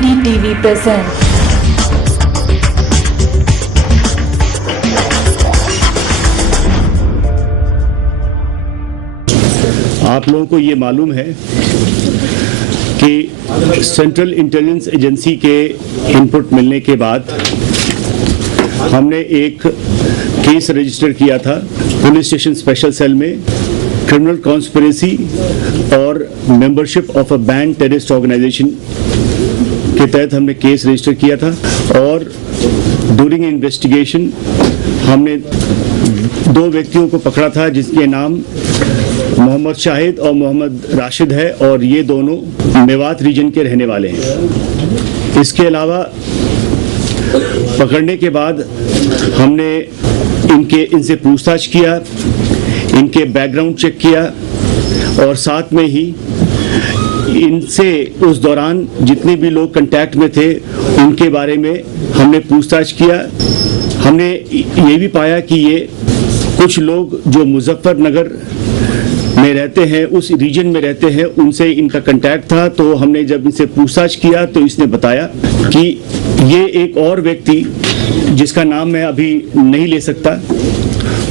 IDD TV presents आप लोगों को ये मालूम है कि सेंट्रल इंटेलिजेंस एजेंसी के इनपुट मिलने के बाद हमने एक केस रजिस्टर किया था पुलिस स्टेशन स्पेशल सेल में क्रिमिनल कॉन्स्पिरेसी और membership of a banned terrorist organization के तहत हमने केस रजिस्टर किया था। और ड्यूरिंग इन्वेस्टिगेशन हमने दो व्यक्तियों को पकड़ा था जिसके नाम मोहम्मद शाहिद और मोहम्मद राशिद है और ये दोनों मेवात रीजन के रहने वाले हैं। इसके अलावा पकड़ने के बाद हमने इनसे पूछताछ किया, इनके बैकग्राउंड चेक किया और साथ में ही इनसे उस दौरान जितने भी लोग कांटेक्ट में थे उनके बारे में हमने पूछताछ किया। हमने ये भी पाया कि ये कुछ लोग जो मुजफ्फरनगर में रहते हैं, उस रीजन में रहते हैं, उनसे इनका कांटेक्ट था। तो हमने जब इनसे पूछताछ किया तो इसने बताया कि ये एक और व्यक्ति जिसका नाम मैं अभी नहीं ले सकता,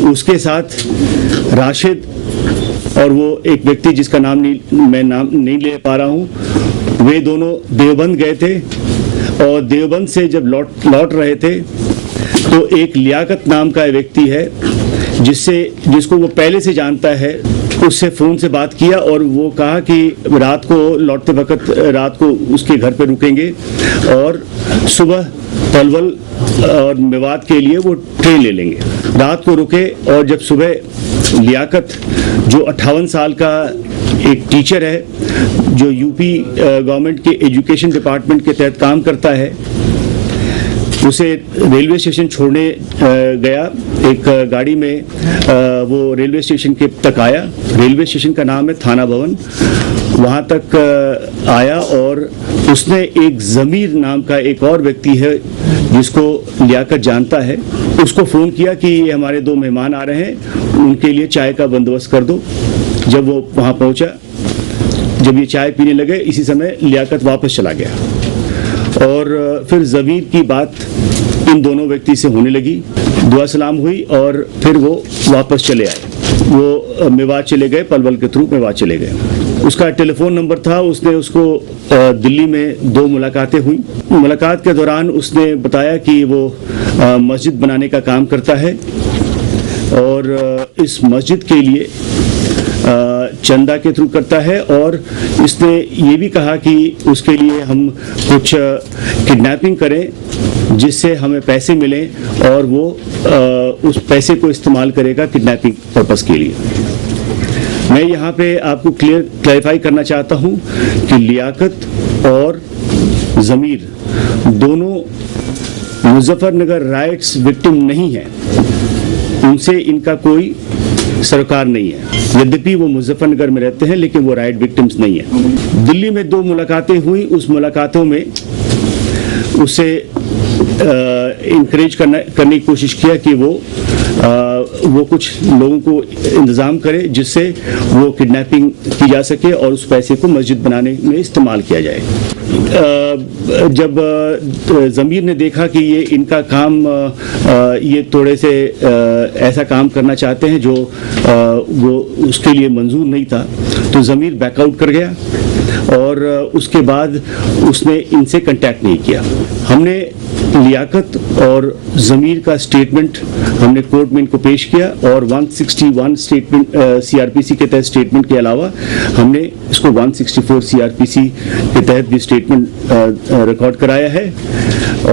उसके साथ राशिद और वो एक व्यक्ति जिसका नाम नहीं ले पा रहा हूँ, वे दोनों देवबंद गए थे और देवबंद से जब लौट रहे थे तो एक लियाकत नाम का व्यक्ति है जिसको वो पहले से जानता है, उससे फ़ोन से बात किया और वो कहा कि रात को लौटते वक्त रात को उसके घर पे रुकेंगे और सुबह पलवल और मेवात के लिए वो ट्रेन ले लेंगे। रात को रुके और जब सुबह लियाकत जो 58 साल का एक टीचर है जो यूपी गवर्नमेंट के एजुकेशन डिपार्टमेंट के तहत काम करता है, उसे रेलवे स्टेशन छोड़ने गया एक गाड़ी में, वो रेलवे स्टेशन के तक आया। रेलवे स्टेशन का नाम है थाना भवन। वहाँ तक आया और उसने एक ज़मीर नाम का एक और व्यक्ति है जिसको लियाकत जानता है, उसको फ़ोन किया कि ये हमारे दो मेहमान आ रहे हैं, उनके लिए चाय का बंदोबस्त कर दो। जब वो वहाँ पहुँचा, जब ये चाय पीने लगे, इसी समय लियाकत वापस चला गया और फिर ज़मीर की बात इन दोनों व्यक्ति से होने लगी, दुआ सलाम हुई और फिर वो वापस चले आए। वो मेवात चले गए, पलवल के थ्रू मेवात चले गए। उसका टेलीफोन नंबर था, उसने उसको दिल्ली में 2 मुलाकातें हुई। मुलाकात के दौरान उसने बताया कि वो मस्जिद बनाने का काम करता है और इस मस्जिद के लिए चंदा के थ्रू करता है और इसने ये भी कहा कि उसके लिए हम कुछ किडनैपिंग करें जिससे हमें पैसे मिलें और वो उस पैसे को इस्तेमाल करेगा किडनैपिंग पर्पस के लिए। मैं यहाँ पे आपको क्लैरिफाई करना चाहता हूँ कि लियाकत और ज़मीर दोनों मुजफ्फरनगर राइट्स विक्टिम नहीं हैं, उनसे इनका कोई सरकार नहीं है। यद्यपि वो मुजफ्फरनगर में रहते हैं लेकिन वो राइट विक्टिम्स नहीं है। दिल्ली में 2 मुलाकातें हुई, उस मुलाकातों में उसे इनकरेज करने की कोशिश किया कि वो कुछ लोगों को इंतज़ाम करे जिससे वो किडनैपिंग की जा सके और उस पैसे को मस्जिद बनाने में इस्तेमाल किया जाए। जब ज़मीर ने देखा कि ये इनका काम ये थोड़े से ऐसा काम करना चाहते हैं जो वो उसके लिए मंजूर नहीं था, तो ज़मीर बैकआउट कर गया और उसके बाद उसने इनसे कांटेक्ट नहीं किया। हमने लियाकत और ज़मीर का स्टेटमेंट हमने कोर्ट में इनको पेश किया और 161 स्टेटमेंट सीआरपीसी के तहत स्टेटमेंट के अलावा हमने इसको 164 सीआरपीसी के तहत भी स्टेटमेंट रिकॉर्ड कराया है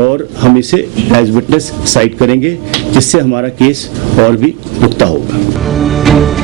और हम इसे एज विटनेस साइट करेंगे जिससे हमारा केस और भी पुख्ता होगा।